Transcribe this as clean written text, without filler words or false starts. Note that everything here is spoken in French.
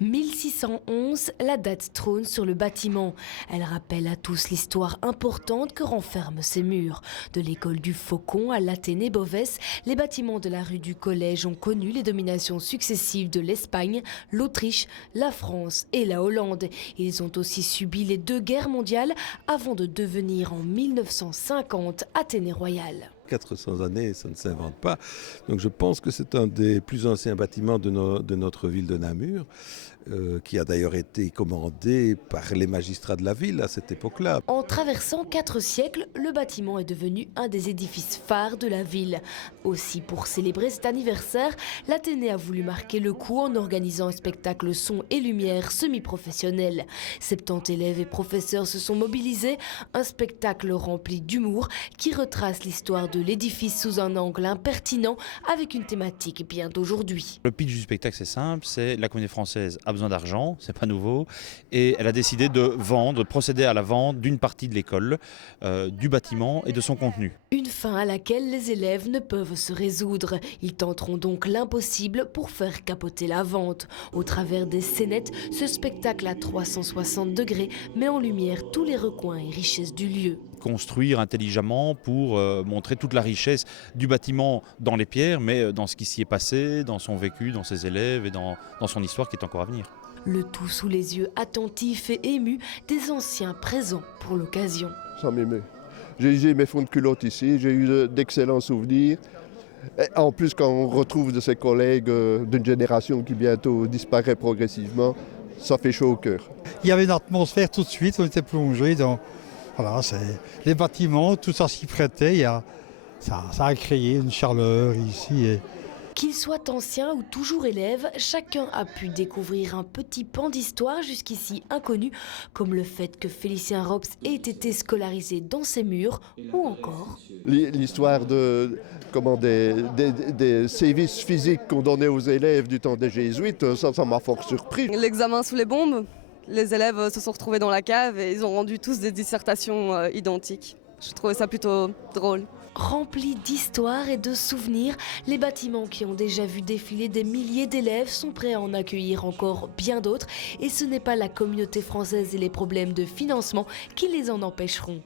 1611, la date trône sur le bâtiment. Elle rappelle à tous l'histoire importante que renferment ces murs. De l'école du Faucon à l'Athénée Bovès, les bâtiments de la rue du Collège ont connu les dominations successives de l'Espagne, l'Autriche, la France et la Hollande. Ils ont aussi subi les 2 guerres mondiales avant de devenir en 1950 Athénée royale. 400 années, ça ne s'invente pas. Donc je pense que c'est un des plus anciens bâtiments de notre ville de Namur, qui a d'ailleurs été commandé par les magistrats de la ville à cette époque-là. En traversant 4 siècles, le bâtiment est devenu un des édifices phares de la ville. Aussi, pour célébrer cet anniversaire, l'Athénée a voulu marquer le coup en organisant un spectacle son et lumière semi-professionnel. 70 élèves et professeurs se sont mobilisés, un spectacle rempli d'humour qui retrace l'histoire de l'édifice sous un angle impertinent avec une thématique bien d'aujourd'hui. Le pitch du spectacle c'est simple, c'est la communauté française a besoin d'argent, c'est pas nouveau, et elle a décidé de procéder à la vente d'une partie de l'école, du bâtiment et de son contenu. Une fin à laquelle les élèves ne peuvent se résoudre. Ils tenteront donc l'impossible pour faire capoter la vente. Au travers des scénettes, ce spectacle à 360 degrés met en lumière tous les recoins et richesses du lieu. Construire intelligemment pour montrer toute la richesse du bâtiment dans les pierres, mais dans ce qui s'y est passé, dans son vécu, dans ses élèves et dans son histoire qui est encore à venir. Le tout sous les yeux attentifs et émus des anciens présents pour l'occasion. Ça m'émeut. J'ai usé mes fonds de culotte ici, j'ai eu d'excellents souvenirs. Et en plus, quand on retrouve de ses collègues d'une génération qui bientôt disparaît progressivement, ça fait chaud au cœur. Il y avait une atmosphère tout de suite, on était plongé dans... Voilà, les bâtiments, tout ça s'y prêtait, ça a créé une chaleur ici. Qu'ils soient anciens ou toujours élèves, chacun a pu découvrir un petit pan d'histoire jusqu'ici inconnu, comme le fait que Félicien Rops ait été scolarisé dans ces murs, ou encore l'histoire des sévices physiques qu'on donnait aux élèves du temps des jésuites, ça m'a fort surpris. L'examen sous les bombes, les élèves se sont retrouvés dans la cave et ils ont rendu tous des dissertations identiques. Je trouvais ça plutôt drôle. Remplis d'histoires et de souvenirs, les bâtiments qui ont déjà vu défiler des milliers d'élèves sont prêts à en accueillir encore bien d'autres. Et ce n'est pas la communauté française et les problèmes de financement qui les en empêcheront.